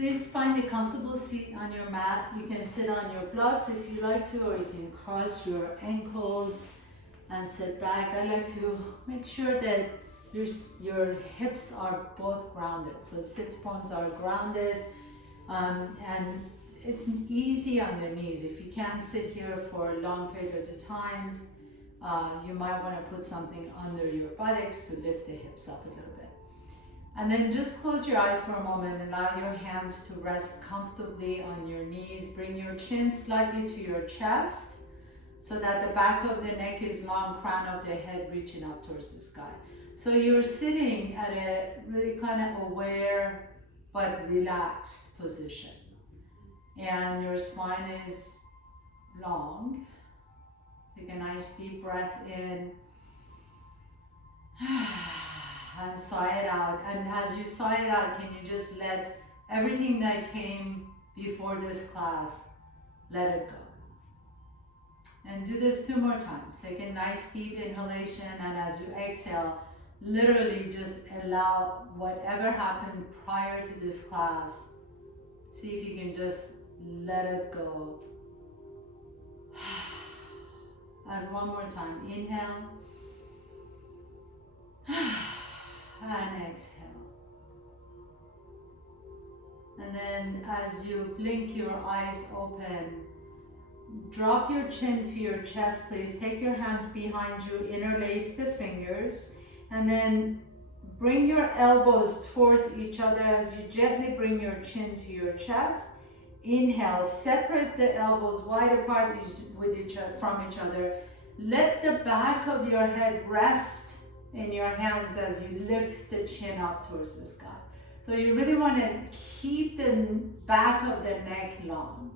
Please find a comfortable seat on your mat. You can sit on your blocks if you like to, or you can cross your ankles and sit back. I like to make sure that your hips are both grounded. So sits bones are grounded, and it's easy on the knees. If you can't sit here for a long period of times, you might want to put something under your buttocks to lift the hips up a little bit. And then just close your eyes for a moment. Allow your hands to rest comfortably on your knees. Bring your chin slightly to your chest so that the back of the neck is long, crown of the head reaching up towards the sky. So you're sitting at a really kind of aware but relaxed position. And your spine is long. Take a nice deep breath in. And sigh it out. And as you sigh it out, can you just let everything that came before this class, let it go. And do this 2 more times. Take a nice deep inhalation, and as you exhale, literally just allow whatever happened prior to this class. See if you can just let it go. And one more time. Inhale. And exhale. And then as you blink your eyes open, drop your chin to your chest, please. Take your hands behind you, interlace the fingers, and then bring your elbows towards each other as you gently bring your chin to your chest. Inhale, separate the elbows wide apart from each other. Let the back of your head rest in your hands as you lift the chin up towards the sky. So you really want to keep the back of the neck long.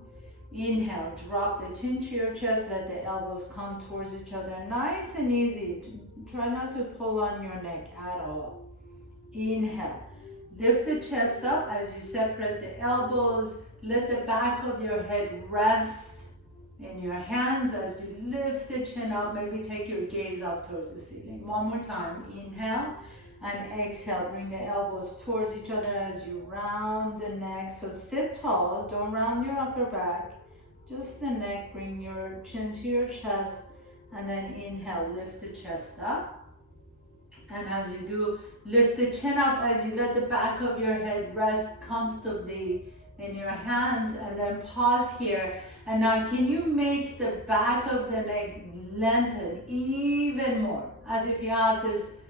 Inhale, drop the chin to your chest, let the elbows come towards each other. Nice and easy. Try not to pull on your neck at all. Inhale, lift the chest up as you separate the elbows. Let the back of your head rest in your hands as you lift the chin up. Maybe take your gaze up towards the ceiling. One more time. Inhale and exhale. Bring the elbows towards each other as you round the neck. So sit tall. Don't round your upper back. Just the neck. Bring your chin to your chest. And then inhale. Lift the chest up. And as you do, lift the chin up as you let the back of your head rest comfortably in your hands. And then pause here. And now can you make the back of the neck lengthen even more, as if you have this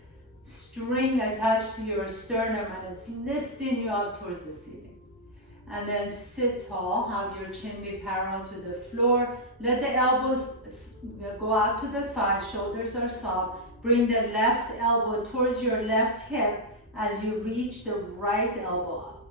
string attached to your sternum and it's lifting you up towards the ceiling. And then sit tall, have your chin be parallel to the floor. Let the elbows go out to the side, shoulders are soft. Bring the left elbow towards your left hip as you reach the right elbow up.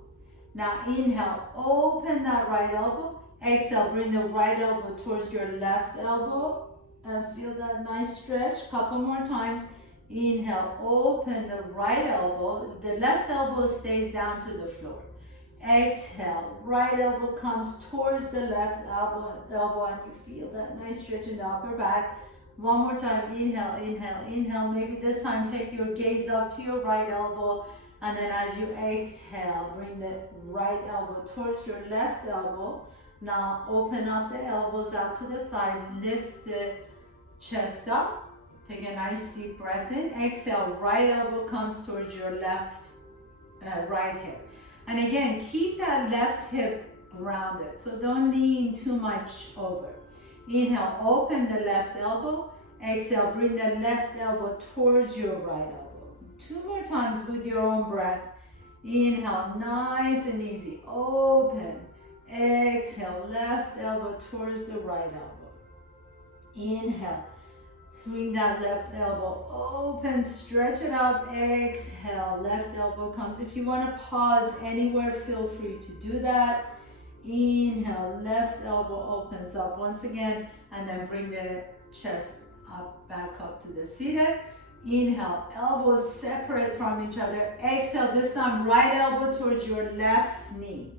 Now inhale, open that right elbow. Exhale, bring the right elbow towards your left elbow and feel that nice stretch. Couple more times. Inhale, open the right elbow. The left elbow stays down to the floor. Exhale, right elbow comes towards the left elbow and you feel that nice stretch in the upper back. One more time. Inhale, inhale, inhale. Maybe this time take your gaze up to your right elbow, and then as you exhale, bring the right elbow towards your left elbow. Now open up the elbows out to the side, lift the chest up, take a nice deep breath in, exhale, right elbow comes towards your left, right hip. And again, keep that left hip grounded, so don't lean too much over. Inhale, open the left elbow, exhale, bring the left elbow towards your right elbow. 2 more times with your own breath. Inhale, nice and easy, open. Exhale, left elbow towards the right elbow. Inhale, swing that left elbow open, stretch it out. Exhale, left elbow comes. If you want to pause anywhere, feel free to do that. Inhale, left elbow opens up once again, and then bring the chest up, back up to the seated. Inhale, elbows separate from each other. Exhale, this time right elbow towards your left knee.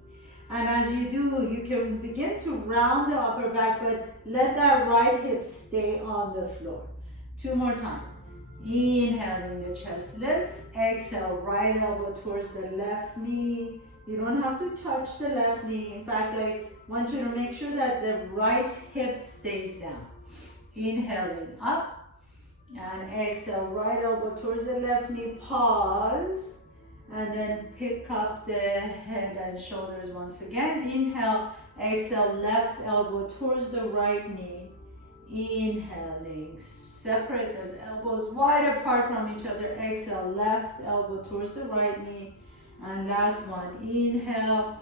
And as you do, you can begin to round the upper back, but let that right hip stay on the floor. 2 more times. Inhaling, the chest lifts. Exhale, right elbow towards the left knee. You don't have to touch the left knee. In fact, I want you to make sure that the right hip stays down. Inhaling up and exhale, right elbow towards the left knee, pause, and then pick up the head and shoulders once again. Inhale, exhale, left elbow towards the right knee. Inhaling, separate the elbows wide apart from each other. Exhale, left elbow towards the right knee. And last one, inhale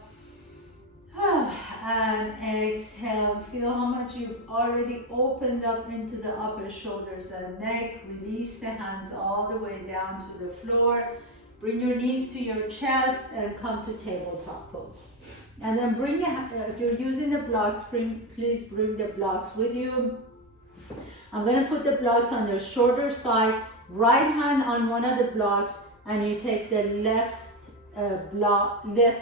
and exhale. Feel how much you've already opened up into the upper shoulders and neck. Release the hands all the way down to the floor. Bring your knees to your chest and come to tabletop pose. And then bring if you're using the blocks, please bring the blocks with you. I'm going to put the blocks on your shoulder side, right hand on one of the blocks, and you take the left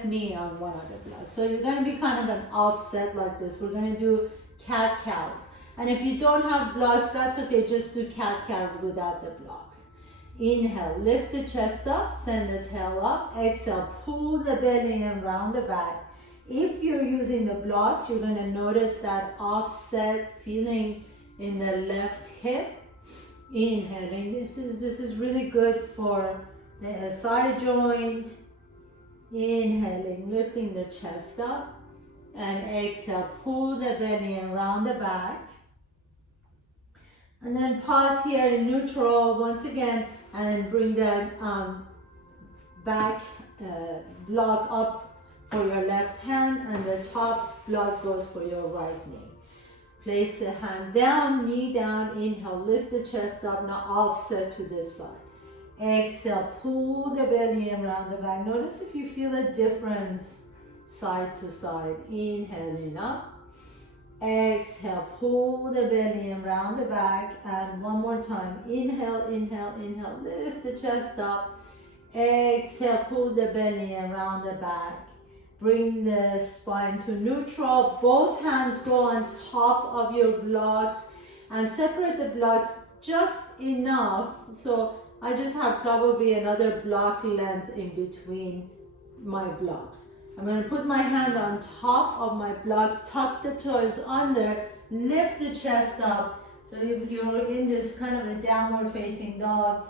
knee on one of the blocks. So you're going to be kind of an offset like this. We're going to do cat-cows. And if you don't have blocks, that's okay. Just do cat-cows without the blocks. Inhale, lift the chest up, send the tail up. Exhale, pull the belly in, round the back. If you're using the blocks, you're going to notice that offset feeling in the left hip. Inhaling, this is really good for the side joint. Inhaling, lifting the chest up, and exhale, pull the belly in, round the back. And then pause here in neutral once again, and bring the back block up for your left hand, and the top block goes for your right knee. Place the hand down, knee down, inhale, lift the chest up, now offset to this side. Exhale, pull the belly in, round the back. Notice if you feel a difference side to side. Inhaling up. Exhale, pull the belly in, round the back. And one more time. Inhale, inhale, inhale. Lift the chest up. Exhale, pull the belly in, round the back. Bring the spine to neutral. Both hands go on top of your blocks. And separate the blocks just enough. So I just have probably another block length in between my blocks. I'm going to put my hand on top of my blocks, tuck the toes under, lift the chest up. So you're in this kind of a downward facing dog,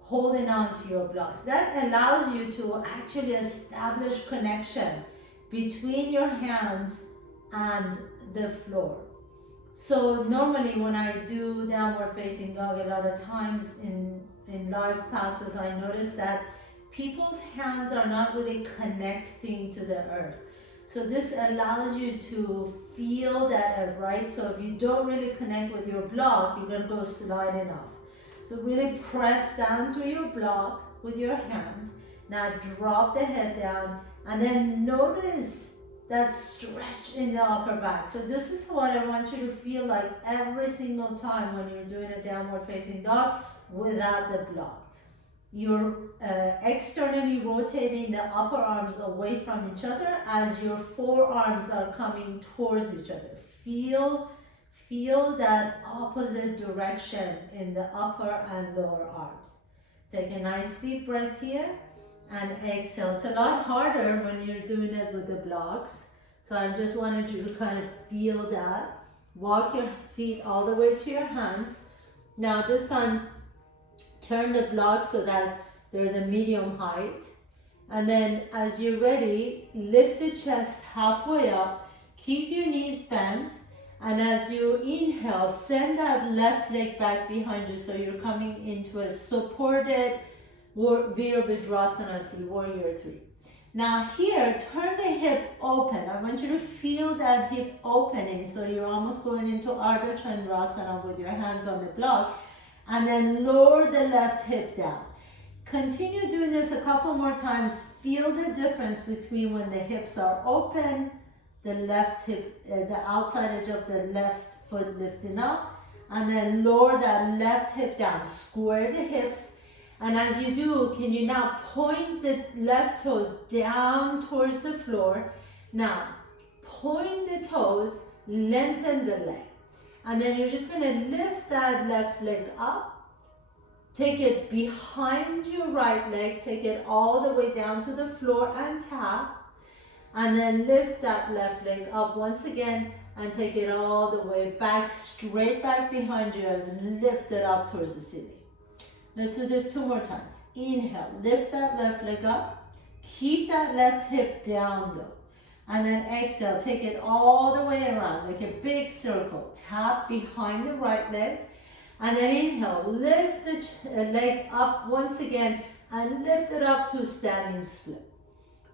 holding on to your blocks. That allows you to actually establish connection between your hands and the floor. So normally when I do downward facing dog, a lot of times in live classes, I notice that people's hands are not really connecting to the earth. So this allows you to feel that, right? So if you don't really connect with your block, you're going to go sliding off. So really press down through your block with your hands. Now drop the head down, and then notice that stretch in the upper back. So this is what I want you to feel like every single time when you're doing a downward facing dog without the block. You're externally rotating the upper arms away from each other as your forearms are coming towards each other. Feel that opposite direction in the upper and lower arms. Take a nice deep breath here and exhale. It's a lot harder when you're doing it with the blocks. So I just wanted you to kind of feel that. Walk your feet all the way to your hands. Now this time, turn the blocks so that they're the medium height. And then as you're ready, lift the chest halfway up. Keep your knees bent. And as you inhale, send that left leg back behind you. So you're coming into a supported Virabhadrasana, Warrior 3. Now here, turn the hip open. I want you to feel that hip opening. So you're almost going into Ardha Chandrasana with your hands on the block. And then lower the left hip down. Continue doing this a couple more times. Feel the difference between when the hips are open, the left hip, the outside edge of the left foot lifting up, and then lower that left hip down. Square the hips. And as you do, can you now point the left toes down towards the floor? Now, point the toes, lengthen the leg. And then you're just going to lift that left leg up. Take it behind your right leg. Take it all the way down to the floor and tap. And then lift that left leg up once again and take it all the way back, straight back behind you as lift it up towards the ceiling. Let's do this 2 more times. Inhale, lift that left leg up. Keep that left hip down though. And then exhale, take it all the way around like a big circle. Tap behind the right leg. And then inhale, lift the leg up once again and lift it up to standing split.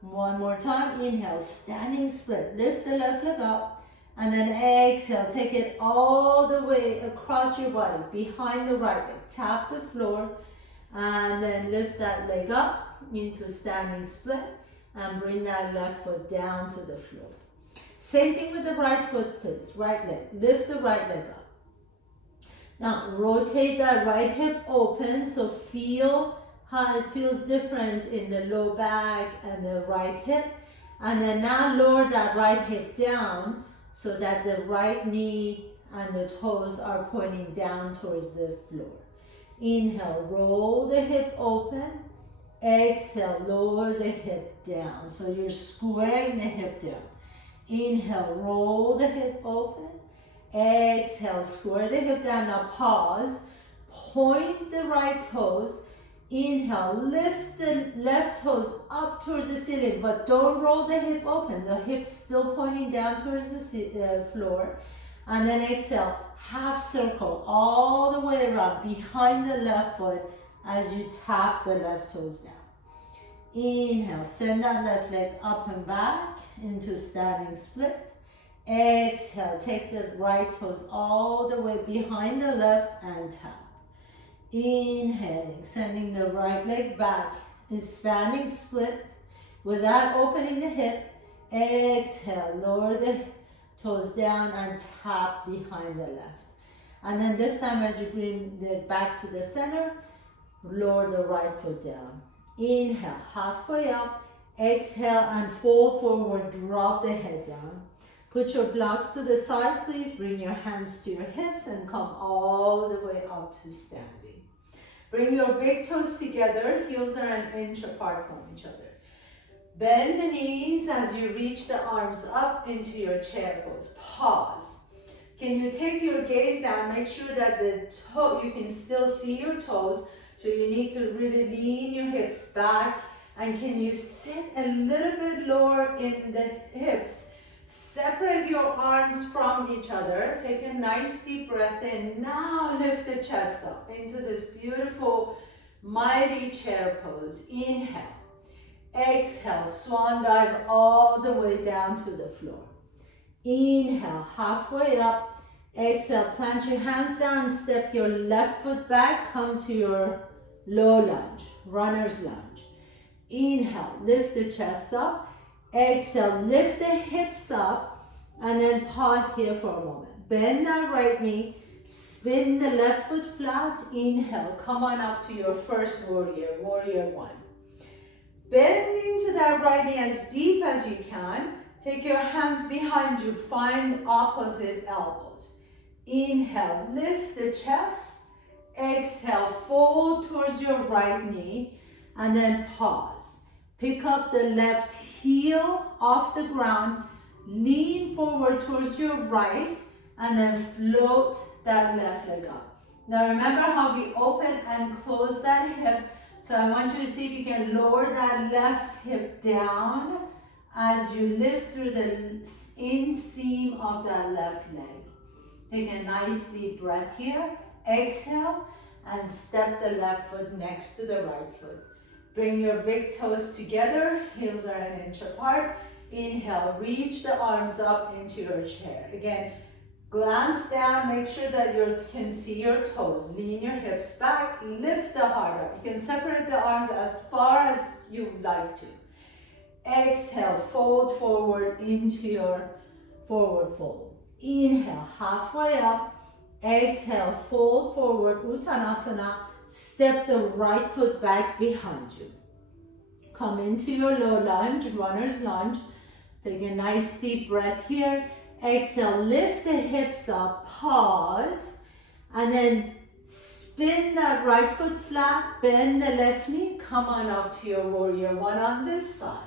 One more time, inhale, standing split. Lift the left leg up. And then exhale, take it all the way across your body, behind the right leg. Tap the floor and then lift that leg up into standing split and bring that left foot down to the floor. Same thing with the right foot, please. Right leg, lift the right leg up. Now rotate that right hip open, so feel how it feels different in the low back and the right hip. And then now lower that right hip down so that the right knee and the toes are pointing down towards the floor. Inhale, roll the hip open. Exhale, lower the hip down. So you're squaring the hip down. Inhale, roll the hip open. Exhale, square the hip down. Now pause. Point the right toes. Inhale, lift the left toes up towards the ceiling, but don't roll the hip open. The hip's still pointing down towards the floor. And then exhale, half circle all the way around behind the left foot as you tap the left toes down. Inhale, send that left leg up and back into standing split. Exhale, take the right toes all the way behind the left and tap. Inhaling, sending the right leg back in standing split without opening the hip. Exhale, lower the toes down and tap behind the left. And then this time as you bring it back to the center, lower the right foot down. Inhale, halfway up. Exhale and fold forward, drop the head down. Put your blocks to the side, please. Bring your hands to your hips and come all the way up to standing. Bring your big toes together, heels are an inch apart from each other. Bend the knees as you reach the arms up into your chair pose. Pause. Can you take your gaze down? Make sure that you can still see your toes. So you need to really lean your hips back. And can you sit a little bit lower in the hips? Separate your arms from each other. Take a nice deep breath in. Now lift the chest up into this beautiful mighty chair pose. Inhale. Exhale, swan dive all the way down to the floor. Inhale, halfway up. Exhale, plant your hands down, step your left foot back, come to your low lunge, runner's lunge. Inhale, lift the chest up. Exhale, lift the hips up and then pause here for a moment. Bend that right knee, spin the left foot flat. Inhale, come on up to your first warrior, warrior one. Bend into that right knee as deep as you can. Take your hands behind you, find opposite elbows. Inhale, lift the chest. Exhale, fold towards your right knee and then pause. Pick up the left heel off the ground, lean forward towards your right, and then float that left leg up. Now remember how we open and close that hip. So I want you to see if you can lower that left hip down as you lift through the inseam of that left leg. Take a nice deep breath here. Exhale and step the left foot next to the right foot. Bring your big toes together, heels are an inch apart. Inhale, reach the arms up into your chair. Again, glance down, make sure that you can see your toes. Lean your hips back, lift the heart up. You can separate the arms as far as you like to. Exhale, fold forward into your forward fold. Inhale, halfway up. Exhale, fold forward, Uttanasana. Step the right foot back behind you. Come into your low lunge, runner's lunge. Take a nice deep breath here. Exhale, lift the hips up, pause, and then spin that right foot flat, bend the left knee, come on up to your warrior one on this side.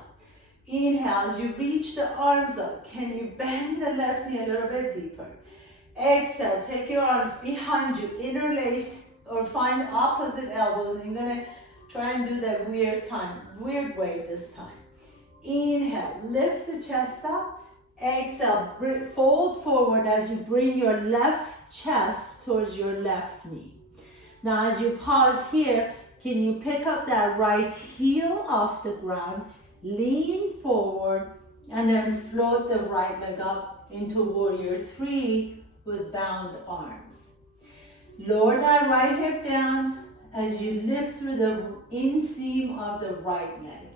Inhale, as you reach the arms up, can you bend the left knee a little bit deeper? Exhale, take your arms behind you, interlace or find opposite elbows. And you're gonna try and do that weird way this time. Inhale, lift the chest up. Exhale, fold forward as you bring your left chest towards your left knee. Now as you pause here, can you pick up that right heel off the ground, lean forward, and then float the right leg up into warrior three with bound arms. Lower that right hip down as you lift through the inseam of the right leg.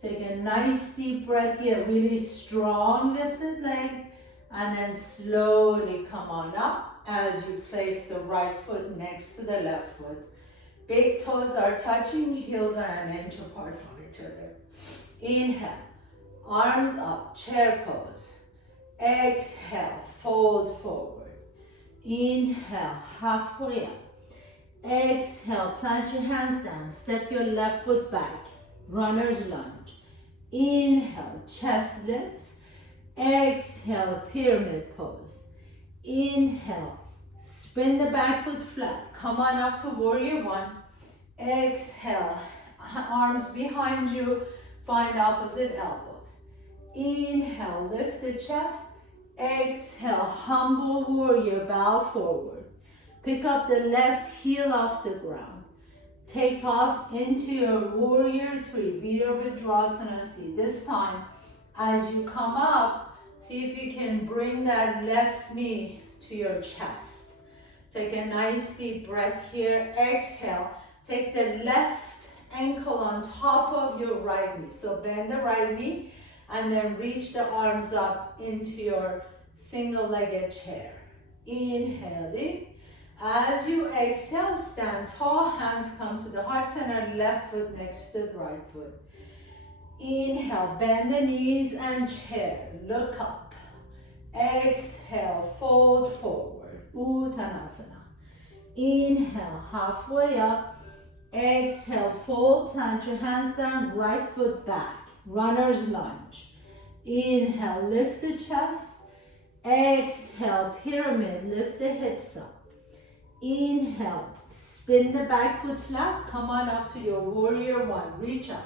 Take a nice deep breath here, really strong lifted leg, and then slowly come on up as you place the right foot next to the left foot. Big toes are touching, heels are an inch apart from each other. Inhale, arms up, chair pose. Exhale, fold forward. Inhale, halfway up. Exhale, plant your hands down, step your left foot back, runner's lunge. Inhale, chest lifts. Exhale, pyramid pose. Inhale, spin the back foot flat. Come on up to warrior one. Exhale, arms behind you, find opposite elbows. Inhale, lift the chest. Exhale, humble warrior, bow forward. Pick up the left heel off the ground. Take off into your warrior three, Virabhadrasana. This time, as you come up, see if you can bring that left knee to your chest. Take a nice deep breath here. Exhale, take the left ankle on top of your right knee. So bend the right knee and then reach the arms up into your single-legged chair. Inhale in. As you exhale, stand tall, hands come to the heart center, left foot next to the right foot. Inhale, bend the knees and chair, look up. Exhale, fold forward, Uttanasana. Inhale, halfway up. Exhale, fold, plant your hands down, right foot back, runner's lunge. Inhale, lift the chest. Exhale, pyramid, lift the hips up. Inhale, spin the back foot flat, come on up to your warrior one, reach up.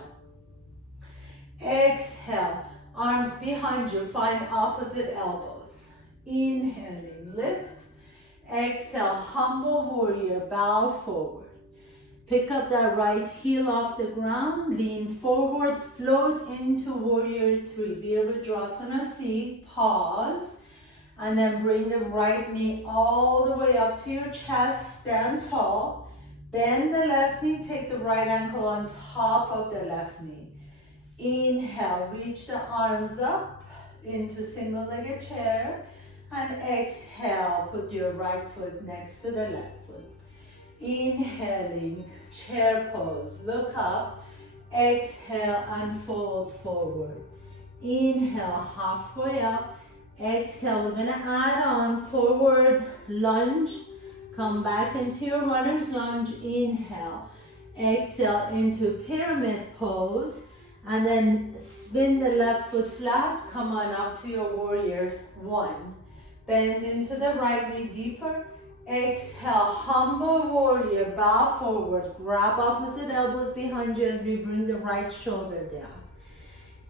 Exhale, arms behind you, find opposite elbows. Inhaling, lift. Exhale, humble warrior, bow forward. Pick up that right heel off the ground, lean forward, float into warrior three, Virabhadrasana C, pause. And then bring the right knee all the way up to your chest, stand tall. Bend the left knee, take the right ankle on top of the left knee. Inhale, reach the arms up into single-legged chair. And exhale, put your right foot next to the left foot. Inhaling, chair pose, look up. Exhale and fold forward. Inhale, halfway up. Exhale, we're gonna add on forward lunge. Come back into your runner's lunge. Inhale. Exhale into pyramid pose. And then spin the left foot flat. Come on up to your warrior one. Bend into the right knee deeper. Exhale, humble warrior, bow forward. Grab opposite elbows behind you as we bring the right shoulder down.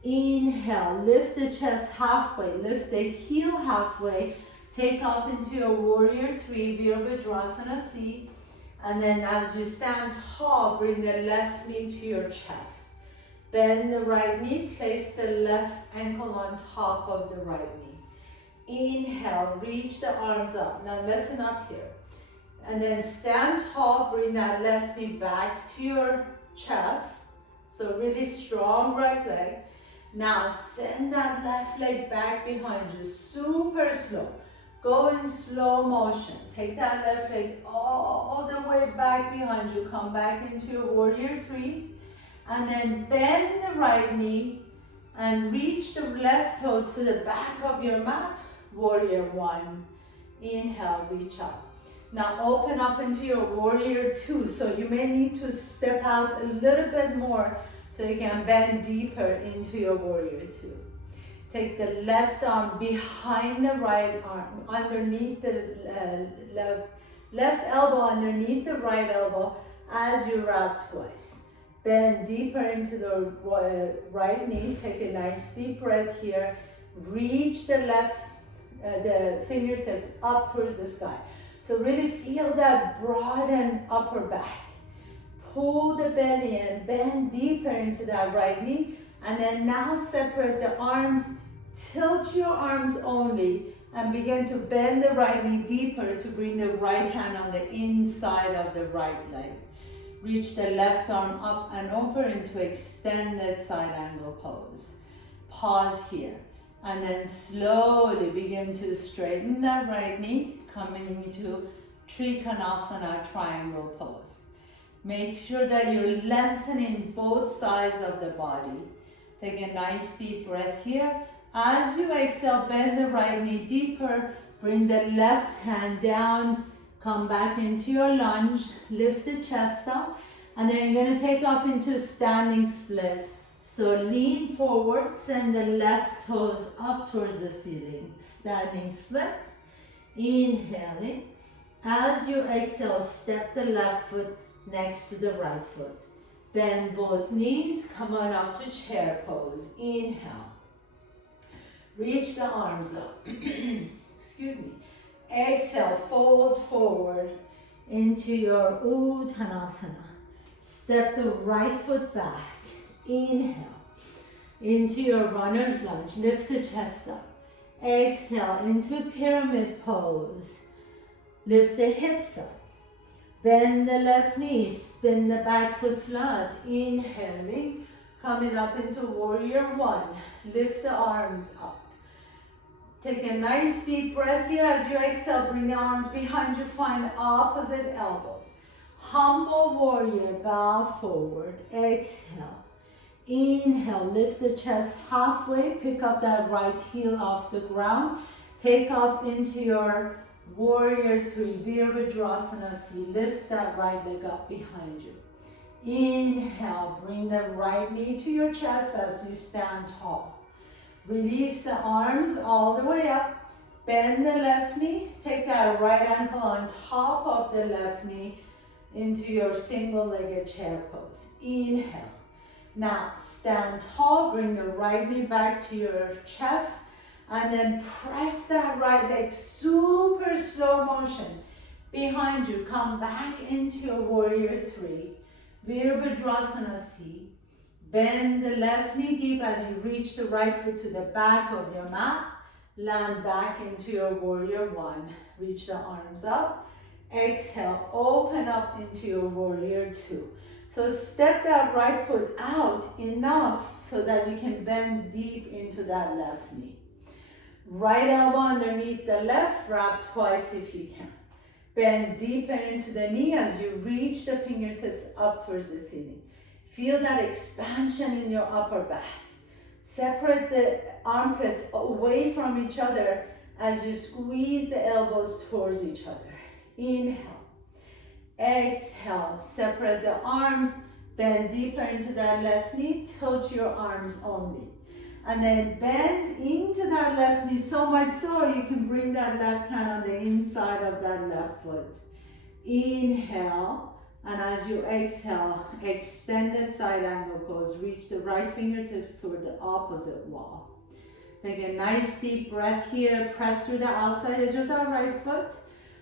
Inhale, lift the chest halfway, lift the heel halfway, take off into your warrior three, Virabhadrasana C, and then as you stand tall, bring the left knee to your chest. Bend the right knee, place the left ankle on top of the right knee. Inhale, reach the arms up. Now listen up here. And then stand tall, bring that left knee back to your chest. So really strong right leg. Now send that left leg back behind you, super slow. Go in slow motion. Take that left leg all the way back behind you. Come back into your warrior three. And then bend the right knee and reach the left toes to the back of your mat. Warrior one. Inhale, reach up. Now open up into your warrior two. So you may need to step out a little bit more So you can bend deeper into your warrior two. Take the left arm behind the right arm, underneath the left elbow, underneath the right elbow as you wrap twice. Bend deeper into the right knee. Take a nice deep breath here. Reach the fingertips up towards the sky. So really feel that broaden upper back. Pull the belly in, bend deeper into that right knee, and then now separate the arms, tilt your arms only, and begin to bend the right knee deeper to bring the right hand on the inside of the right leg. Reach the left arm up and over into extended side angle pose. Pause here, and then slowly begin to straighten that right knee, coming into Trikonasana triangle pose. Make sure that you're lengthening both sides of the body. Take a nice deep breath here. As you exhale, bend the right knee deeper. Bring the left hand down. Come back into your lunge. Lift the chest up. And then you're going to take off into standing split. So lean forward. Send the left toes up towards the ceiling. Standing split. Inhaling. As you exhale, step the left foot next to the right foot. Bend both knees, come on up to chair pose. Inhale. Reach the arms up. Excuse me. Exhale, fold forward into your Uttanasana. Step the right foot back. Inhale. Into your runner's lunge. Lift the chest up. Exhale into pyramid pose. Lift the hips up. Bend the left knee, spin the back foot flat. Inhaling, coming up into warrior one. Lift the arms up. Take a nice deep breath here. As you exhale, bring the arms behind you, find opposite elbows. Humble warrior, bow forward. Exhale. Inhale, lift the chest halfway. Pick up that right heel off the ground. Take off into your warrior three, Virabhadrasana C. Lift that right leg up behind you. Inhale, bring the right knee to your chest as you stand tall. Release the arms all the way up. Bend the left knee. Take that right ankle on top of the left knee into your single-legged chair pose. Inhale. Now stand tall. Bring the right knee back to your chest. And then press that right leg, super slow motion. Behind you, come back into your warrior three. Virabhadrasana C. Bend the left knee deep as you reach the right foot to the back of your mat. Land back into your warrior one. Reach the arms up. Exhale, open up into your warrior two. So step that right foot out enough so that you can bend deep into that left knee. Right elbow underneath the left, wrap twice if you can. Bend deeper into the knee as you reach the fingertips up towards the ceiling. Feel that expansion in your upper back. Separate the armpits away from each other as you squeeze the elbows towards each other. Inhale. Exhale. Separate the arms. Bend deeper into that left knee. Tilt your arms only. And then bend into that left knee so much so you can bring that left hand on the inside of that left foot. Inhale, and as you exhale, extended side angle pose. Reach the right fingertips toward the opposite wall. Take a nice deep breath here. Press through the outside edge of that right foot.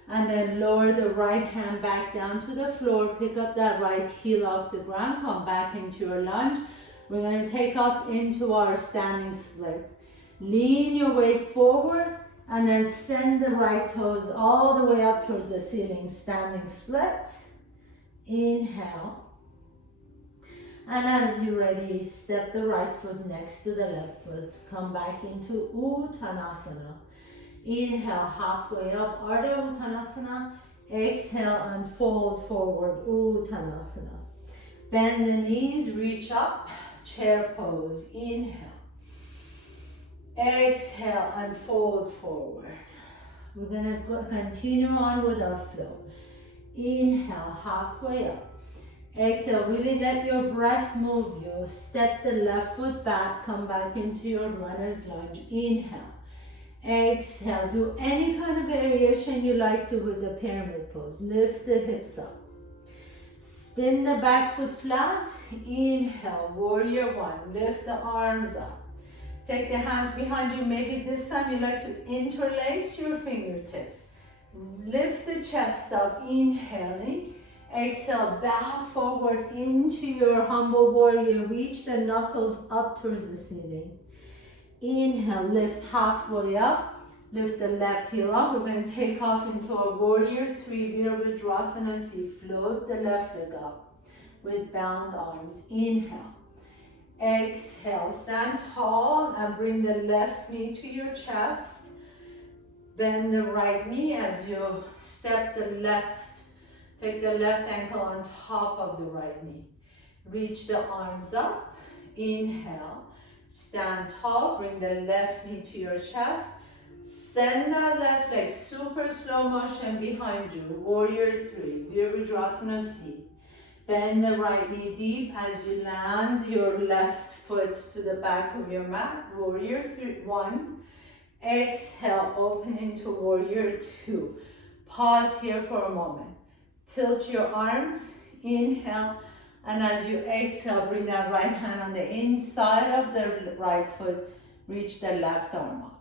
And then lower the right hand back down to the floor. Pick up that right heel off the ground. Come back into your lunge. We're going to take off into our standing split. Lean your weight forward and then send the right toes all the way up towards the ceiling. Standing split. Inhale. And as you're ready, step the right foot next to the left foot. Come back into Uttanasana. Inhale, halfway up, Ardha Uttanasana. Exhale and fold forward, Uttanasana. Bend the knees, reach up. Chair pose. Inhale. Exhale and fold forward. We're going to continue on with our flow. Inhale, halfway up. Exhale, really let your breath move you. Step the left foot back, come back into your runner's lunge. Inhale. Exhale, do any kind of variation you like to with the pyramid pose. Lift the hips up. Spin the back foot flat. Inhale, warrior one. Lift the arms up. Take the hands behind you. Maybe this time you like to interlace your fingertips. Lift the chest up, inhaling. Exhale, bow forward into your humble warrior. Reach the knuckles up towards the ceiling. Inhale, lift halfway up. Lift the left heel up. We're going to take off into a warrior three, Virabhadrasana C. Float the left leg up with bound arms. Inhale. Exhale, stand tall and bring the left knee to your chest. Bend the right knee as you step the left. Take the left ankle on top of the right knee. Reach the arms up. Inhale. Stand tall. Bring the left knee to your chest. Send that left leg super slow motion behind you. Warrior three. Virabhadrasana C. Bend the right knee deep as you land your left foot to the back of your mat. Warrior one. Exhale, open into warrior two. Pause here for a moment. Tilt your arms. Inhale. And as you exhale, bring that right hand on the inside of the right foot. Reach the left arm up.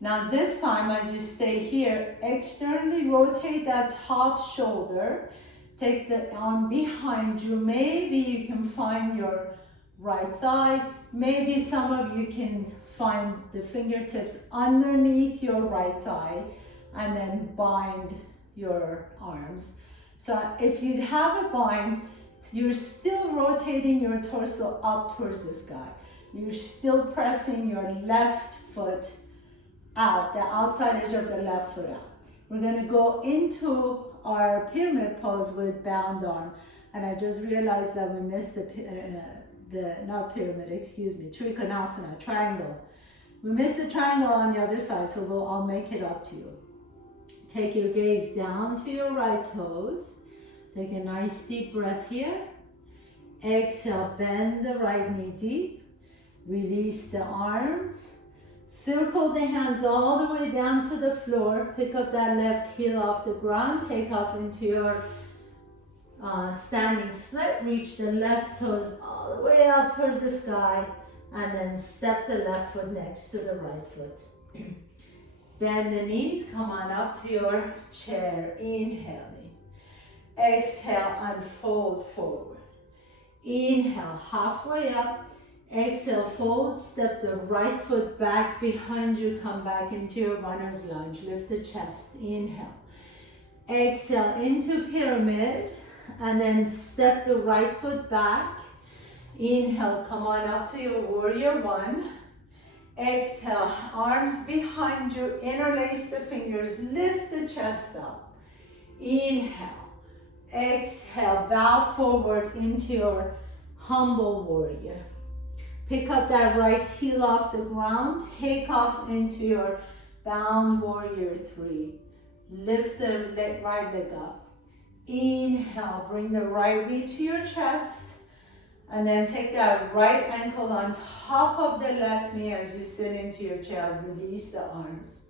Now this time, as you stay here, externally rotate that top shoulder. Take the arm behind you. Maybe you can find your right thigh. Maybe some of you can find the fingertips underneath your right thigh and then bind your arms. So if you have a bind, you're still rotating your torso up towards the sky. You're still pressing your left foot out, the outside edge of the left foot out. We're going to go into our pyramid pose with bound arm. And I just realized that we missed not pyramid, excuse me, Trikonasana, triangle. We missed the triangle on the other side, so I'll make it up to you. Take your gaze down to your right toes. Take a nice deep breath here. Exhale, bend the right knee deep. Release the arms. Circle the hands all the way down to the floor. Pick up that left heel off the ground. Take off into your standing split. Reach the left toes all the way up towards the sky. And then step the left foot next to the right foot. Bend the knees. Come on up to your chair. Inhaling. Exhale and fold forward. Inhale, halfway up. Exhale, fold, step the right foot back behind you, come back into your runner's lunge. Lift the chest, inhale. Exhale into pyramid, and then step the right foot back. Inhale, come on up to your warrior one. Exhale, arms behind you, interlace the fingers, lift the chest up. Inhale. Exhale, bow forward into your humble warrior. Pick up that right heel off the ground. Take off into your bound warrior three. Lift the right leg up. Inhale, bring the right knee to your chest. And then take that right ankle on top of the left knee as you sit into your chair. Release the arms.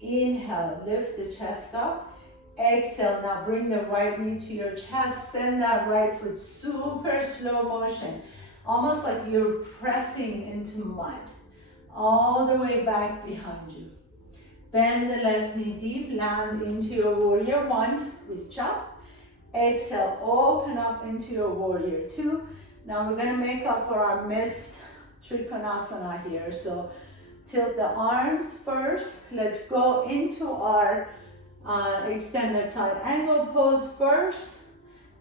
Inhale, lift the chest up. Exhale, now bring the right knee to your chest. Send that right foot super slow motion. Almost like you're pressing into mud. All the way back behind you. Bend the left knee deep. Land into your warrior one. Reach up. Exhale, open up into your warrior two. Now we're going to make up for our missed Trikonasana here. So tilt the arms first. Let's go into our extended side angle pose first.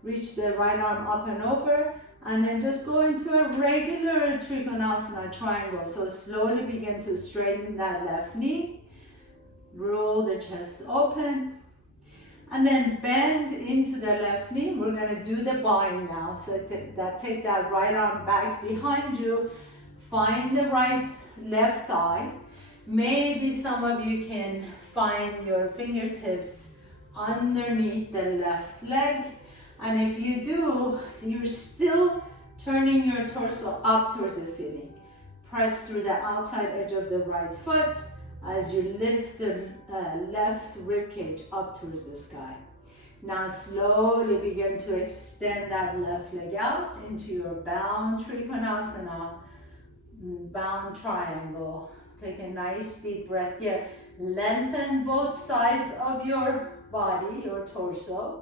Reach the right arm up and over. And then just go into a regular Trikonasana triangle. So slowly begin to straighten that left knee. Roll the chest open. And then bend into the left knee. We're going to do the bind now. So take that right arm back behind you. Find the left thigh. Maybe some of you can find your fingertips underneath the left leg. And if you do, you're still turning your torso up towards the ceiling. Press through the outside edge of the right foot as you lift the left ribcage up towards the sky. Now slowly begin to extend that left leg out into your bound Trikonasana, bound triangle. Take a nice deep breath here. Lengthen both sides of your body, your torso.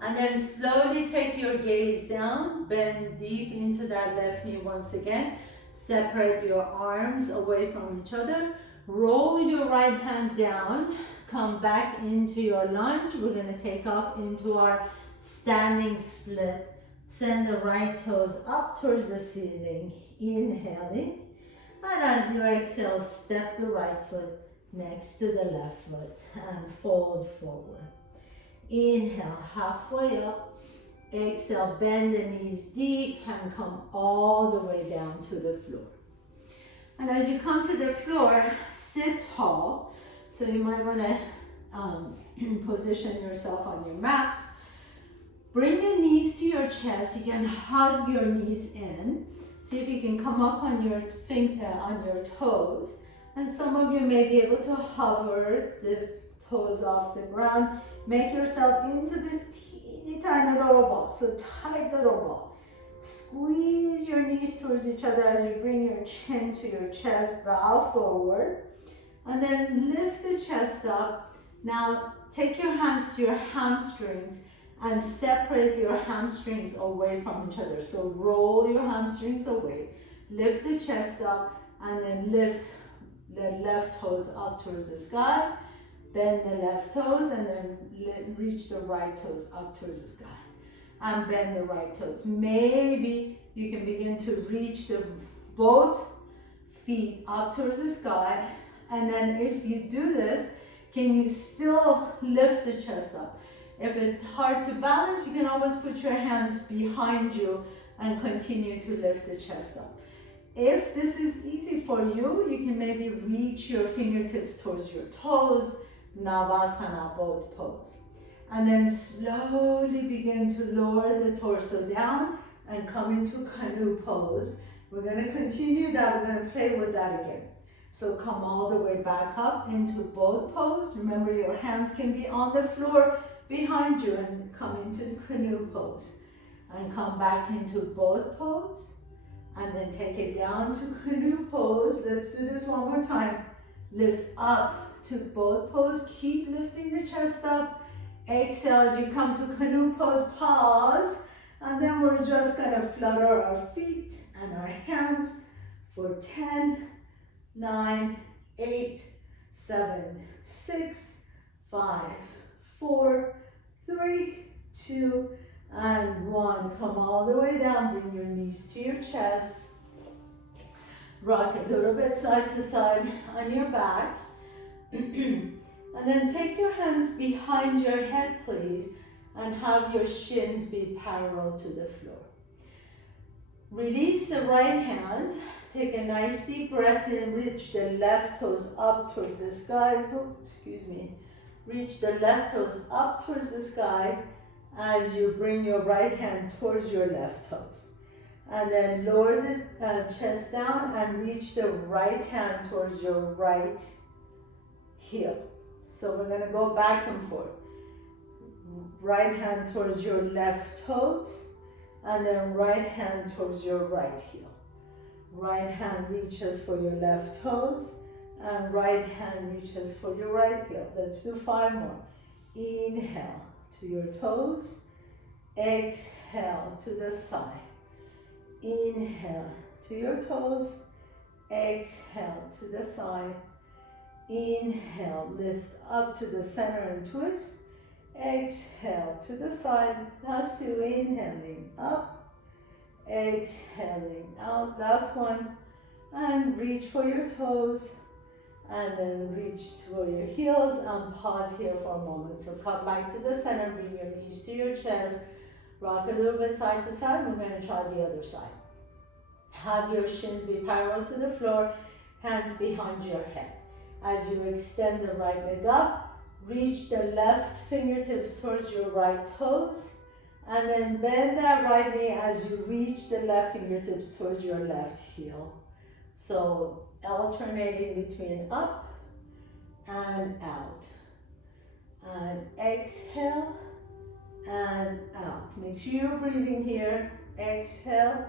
And then slowly take your gaze down, bend deep into that left knee once again. Separate your arms away from each other. Roll your right hand down, come back into your lunge. We're gonna take off into our standing split. Send the right toes up towards the ceiling, inhaling. And as you exhale, step the right foot next to the left foot and fold forward. Inhale, halfway up. Exhale, bend the knees deep and come all the way down to the floor. And as you come to the floor, sit tall. So you might want to position yourself on your mat. Bring the knees to your chest. You can hug your knees in. See if you can come up on your toes. And some of you may be able to hover the toes off the ground. Make yourself into this teeny tiny little ball. So tight little ball. Squeeze your knees towards each other as you bring your chin to your chest. Bow forward. And then lift the chest up. Now take your hands to your hamstrings and separate your hamstrings away from each other. So roll your hamstrings away. Lift the chest up and then lift the left toes up towards the sky. Bend the left toes and then reach the right toes up towards the sky. And bend the right toes. Maybe you can begin to reach both feet up towards the sky. And then if you do this, can you still lift the chest up? If it's hard to balance, you can always put your hands behind you and continue to lift the chest up. If this is easy for you, you can maybe reach your fingertips towards your toes, Navasana, boat pose. And then slowly begin to lower the torso down and come into canoe pose. We're going to continue that. We're going to play with that again. So come all the way back up into boat pose. Remember, your hands can be on the floor behind you and come into canoe pose. And come back into boat pose. And then take it down to canoe pose. Let's do this one more time. Lift up to boat pose. Keep lifting the chest up. Exhale as you come to canoe pose. Pause. And then we're just going to flutter our feet and our hands for 10, 9, 8, 7, 6, 5, 4, 3, 2, and 1. Come all the way down. Bring your knees to your chest. Rock a little bit side to side on your back. And then take your hands behind your head, please, and have your shins be parallel to the floor. Release the right hand. Take a nice deep breath in. Reach the left toes up towards the sky. Oh, excuse me. Reach the left toes up towards the sky as you bring your right hand towards your left toes. And then lower the chest down and reach the right hand towards your right heel. So we're going to go back and forth. Right hand towards your left toes, and then right hand towards your right heel. Right hand reaches for your left toes, and right hand reaches for your right heel. Let's do 5 more. Inhale to your toes. Exhale to the side. Inhale to your toes. Exhale to the side. Inhale, lift up to the center and twist. Exhale to the side. Now still inhaling up. Exhaling out. Last one. And reach for your toes. And then reach for your heels and pause here for a moment. So come back to the center. Bring your knees to your chest. Rock a little bit side to side. We're going to try the other side. Have your shins be parallel to the floor. Hands behind your head. As you extend the right leg up, Reach the left fingertips towards your right toes. And then bend that right knee as you reach the left fingertips towards your left heel. So alternating between up and out. And exhale and out. Make sure you're breathing here. Exhale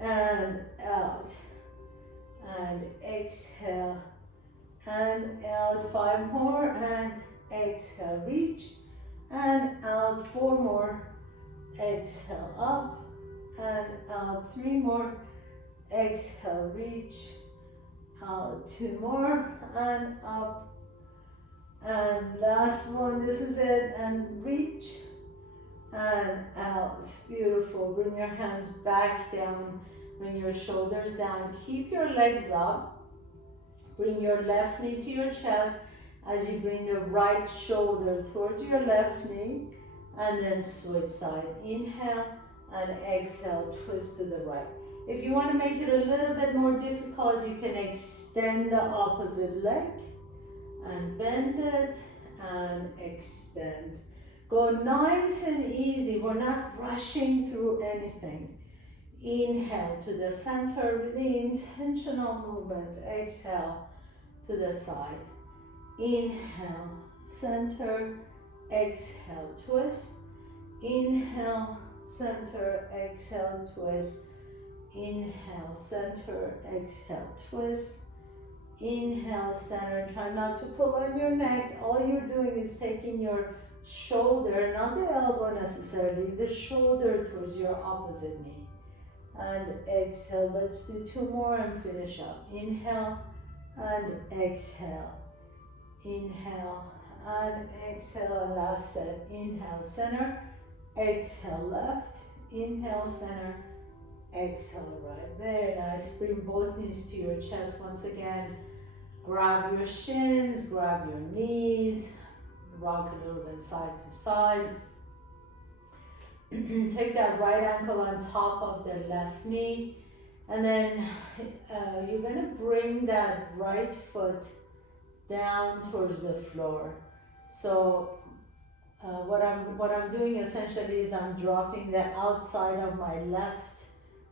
and out. And exhale and out. 5 more and exhale. Reach and out. 4 more. Exhale up and out. 3 more. Exhale, reach. Out. 2 more and up. And last one, this is it. And reach and out. Beautiful. Bring your hands back down. Bring your shoulders down. Keep your legs up. Bring your left knee to your chest as you bring the right shoulder towards your left knee. And then switch side. Inhale and exhale. Twist to the right. If you want to make it a little bit more difficult, you can extend the opposite leg and bend it and extend. Go nice and easy. We're not rushing through anything. Inhale to the center, really intentional movement. Exhale to the side. Inhale, center, exhale, twist. Inhale, center, exhale, twist. Inhale, center, exhale, twist. Inhale, center. Try not to pull on your neck. All you're doing is taking your shoulder, not the elbow necessarily, the shoulder towards your opposite knee. And exhale. Let's do 2 more and finish up. Inhale and exhale. Inhale and exhale. And last set. Inhale, center. Exhale, left. Inhale, center. Exhale, right. Very nice. Bring both knees to your chest once again. Grab your shins, grab your knees. Rock a little bit side to side. Take that right ankle on top of the left knee. And then you're going to bring that right foot down towards the floor. So what I'm doing essentially is I'm dropping the outside of my left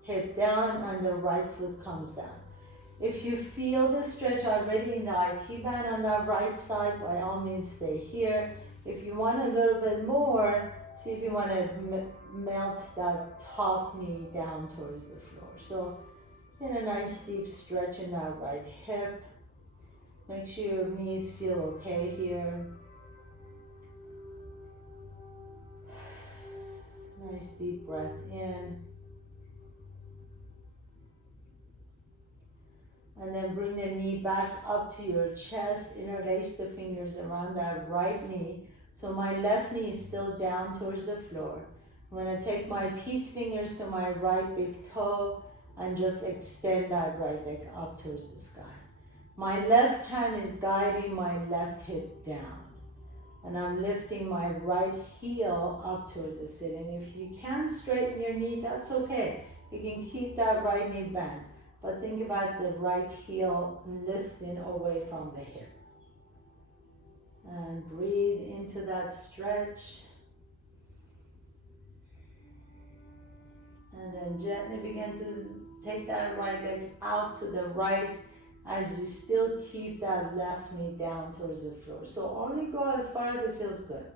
hip down and the right foot comes down. If you feel the stretch already in the IT band on that right side, by all means stay here. If you want a little bit more, see if you want to melt that top knee down towards the floor. So get a nice deep stretch in that right hip. Make sure your knees feel okay here. Nice deep breath in. And then bring the knee back up to your chest. Interlace the fingers around that right knee. So my left knee is still down towards the floor. I'm going to take my peace fingers to my right big toe and just extend that right leg up towards the sky. My left hand is guiding my left hip down. And I'm lifting my right heel up towards the sit. And if you can't straighten your knee, that's okay. You can keep that right knee bent. But think about the right heel lifting away from the hip. And breathe into that stretch. And then gently begin to take that right leg out to the right as you still keep that left knee down towards the floor. So only go as far as it feels good.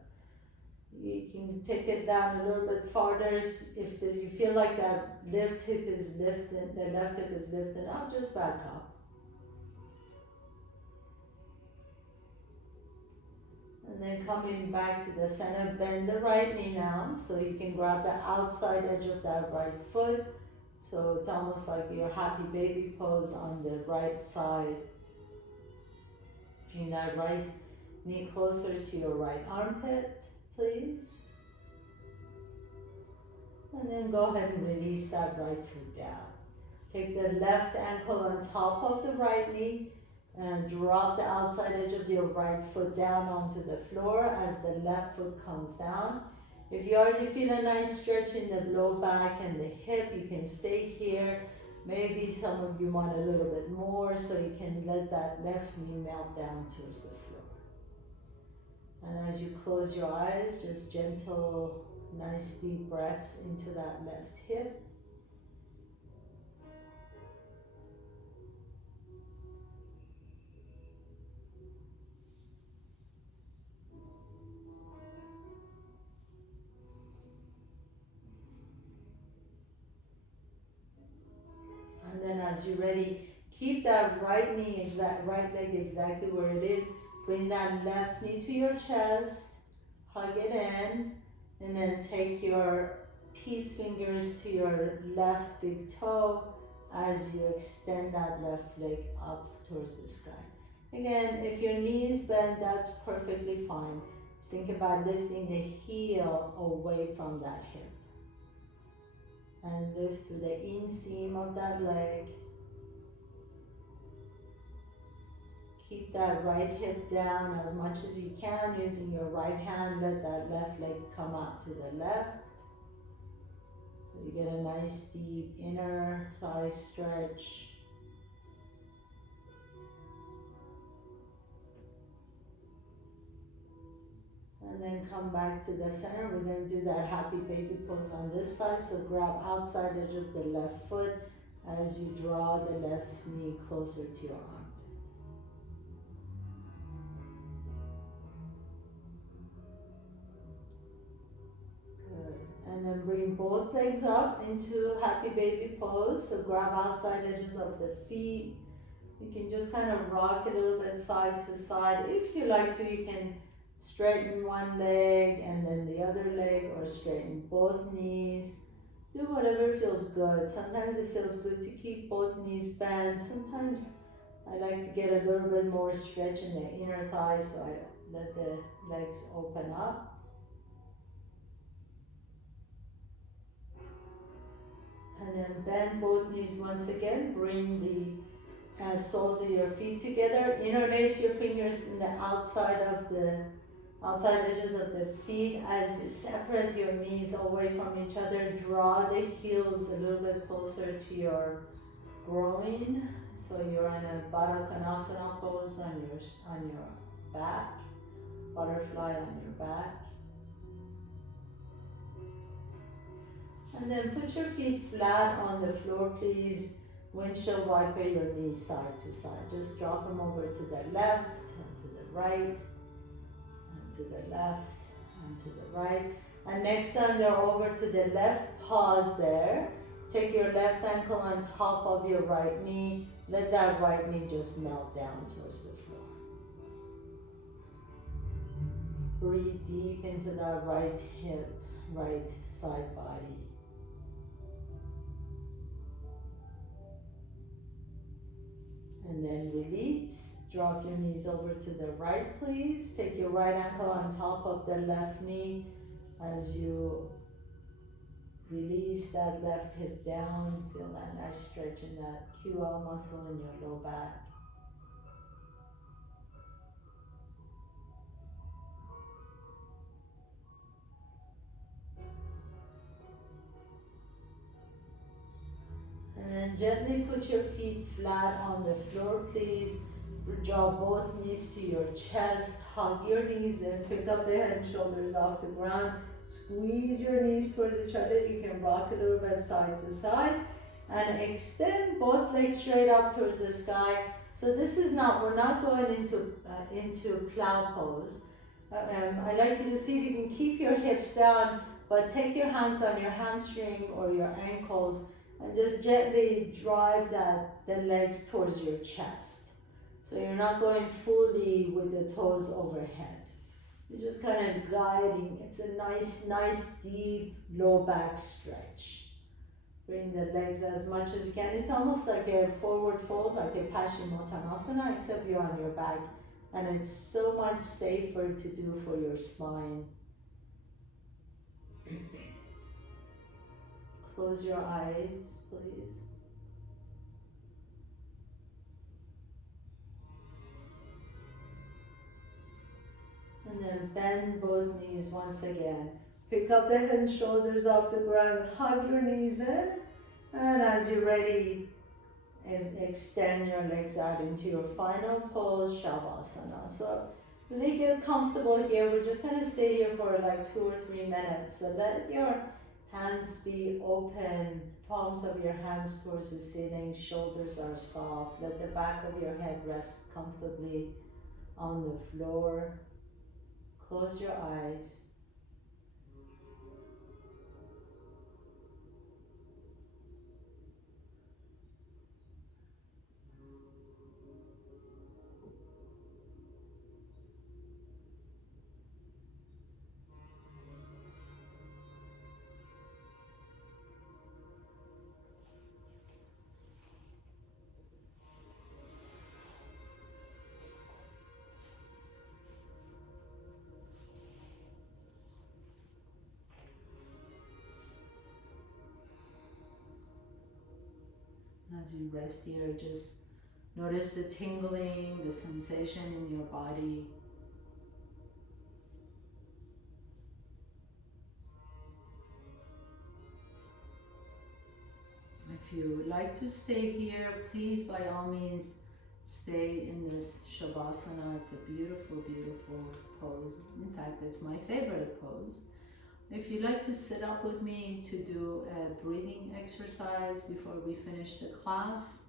You can take it down a little bit farther if you feel like that left hip is lifted, the left hip is lifted up, just back up. And then coming back to the center, bend the right knee now so you can grab the outside edge of that right foot. So it's almost like your happy baby pose on the right side. Bring that right knee closer to your right armpit, please. And then go ahead and release that right foot down. Take the left ankle on top of the right knee and drop the outside edge of your right foot down onto the floor as the left foot comes down. If you already feel a nice stretch in the low back and the hip, you can stay here. Maybe some of you want a little bit more, so you can let that left knee melt down towards the floor. And as you close your eyes, just gentle, nice deep breaths into that left hip. And then as you're ready, keep that right leg exactly where it is. Bring that left knee to your chest, hug it in, and then take your peace fingers to your left big toe as you extend that left leg up towards the sky. Again, if your knee is bent, that's perfectly fine. Think about lifting the heel away from that hip. And lift to the inseam of that leg. Keep that right hip down as much as you can using your right hand. Let that left leg come out to the left. So you get a nice deep inner thigh stretch. And then come back to the center. We're going to do that happy baby pose on this side. So grab outside edge of the left foot as you draw the left knee closer to your armpit. And then bring both legs up into happy baby pose. So grab outside edges of the feet. You can just kind of rock a little bit side to side. If you like to, you can straighten one leg and then the other leg, or straighten both knees. Do whatever feels good. Sometimes it feels good to keep both knees bent. Sometimes I like to get a little bit more stretch in the inner thighs, so I let the legs open up. And then bend both knees once again. Bring the soles of your feet together. Interlace your fingers in the outside edges of the feet as you separate your knees away from each other. Draw the heels a little bit closer to your groin. So you're in a Baddha Konasana pose on your back. Butterfly on your back. And then put your feet flat on the floor, please. Windshield wiper your knees side to side. Just drop them over to the left and to the right, and to the left and to the right. And next time they're over to the left, pause there. Take your left ankle on top of your right knee. Let that right knee just melt down towards the floor. Breathe deep into that right hip, right side body. And then release. Drop your knees over to the right, please. Take your right ankle on top of the left knee as you release that left hip down. Feel that nice stretch in that QL muscle in your low back. And then gently put your feet flat on the floor, please. Draw both knees to your chest. Hug your knees in. Pick up the head and shoulders off the ground. Squeeze your knees towards each other. You can rock a little bit side to side. And extend both legs straight up towards the sky. So this is not, we're not going into plow pose. I'd like you to see if you can keep your hips down, but take your hands on your hamstring or your ankles and just gently drive the legs towards your chest. So you're not going fully with the toes overhead. You're just kind of guiding. It's a nice deep low back stretch. Bring the legs as much as you can. It's almost like a forward fold, like a Paschimottanasana, except you're on your back. And it's so much safer to do for your spine. Close your eyes, please. And then bend both knees once again. Pick up the head and shoulders off the ground. Hug your knees in. And as you're ready, extend your legs out into your final pose, Shavasana. So Really get comfortable here. We're just gonna stay here for like 2 or 3 minutes. So let your hands be open, palms of your hands towards the ceiling, shoulders are soft. Let the back of your head rest comfortably on the floor. Close your eyes. As you rest here, just notice the tingling, the sensation in your body. If you would like to stay here, please by all means stay in this Shavasana. It's a beautiful, beautiful pose. In fact, it's my favorite pose. If you'd like to sit up with me to do a breathing exercise before we finish the class,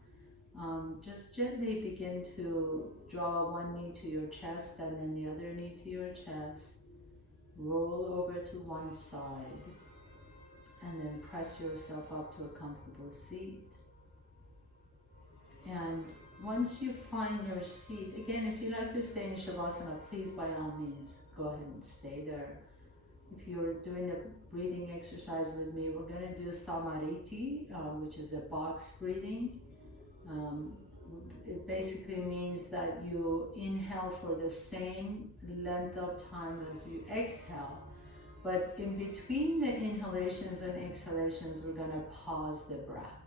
just gently begin to draw one knee to your chest and then the other knee to your chest. Roll over to one side and then press yourself up to a comfortable seat. And once you find your seat, again, if you like to stay in Shavasana, please by all means go ahead and stay there. If you're doing a breathing exercise with me, we're going to do Samariti, which is a box breathing. It basically means that you inhale for the same length of time as you exhale. But in between the inhalations and exhalations, we're going to pause the breath.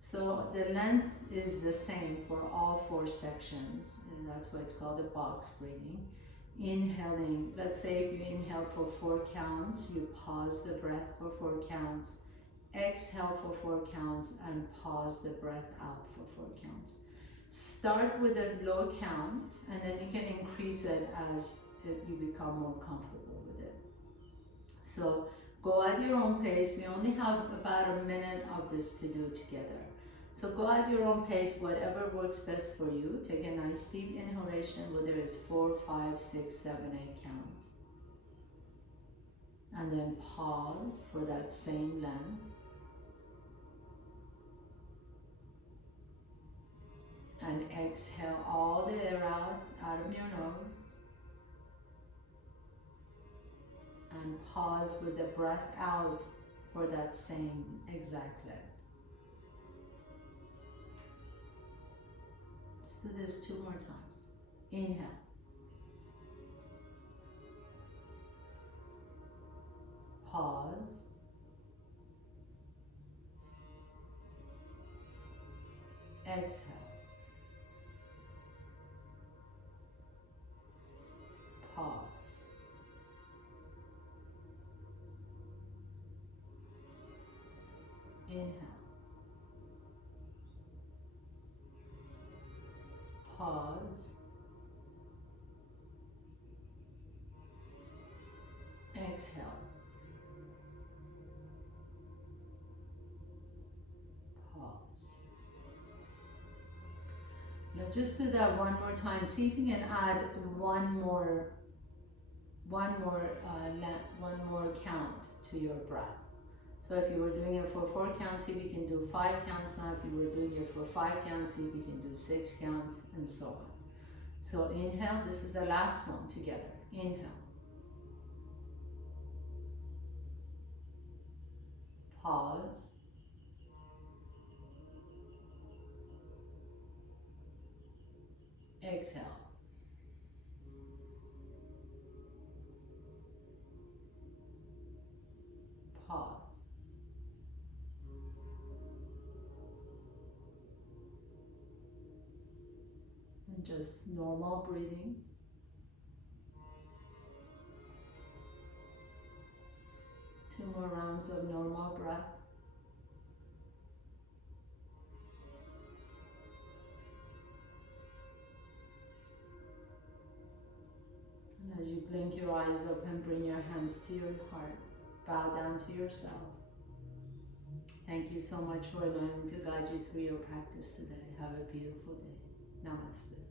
So the length is the same for all 4 sections, and that's why it's called a box breathing. Inhaling, let's say if you inhale for 4 counts, you pause the breath for 4 counts, exhale for 4 counts, and pause the breath out for 4 counts. Start with a low count, and then you can increase it as you become more comfortable with it. So go at your own pace. We only have about a minute of this to do together. So go at your own pace, whatever works best for you. Take a nice deep inhalation, whether it's 4, 5, 6, 7, 8 counts. And then pause for that same length. And exhale all the air out of your nose. And pause with the breath out for that same exact length. Let's do this 2 more times. Inhale. Pause. Exhale. Pause. Inhale. Pause. Exhale. Pause. Now just do that one more time. See if you can add one more count to your breath. So if you were doing it for 4 counts, see if you can do 5 counts now. If you were doing it for 5 counts, see if you can do 6 counts, and so on. So inhale, this is the last one together. Inhale. Pause. Exhale. Pause. And just normal breathing. Two more rounds of normal breath. As you blink your eyes open, bring your hands to your heart. Bow down to yourself. Thank you so much for allowing me to guide you through your practice today. Have a beautiful day. Namaste.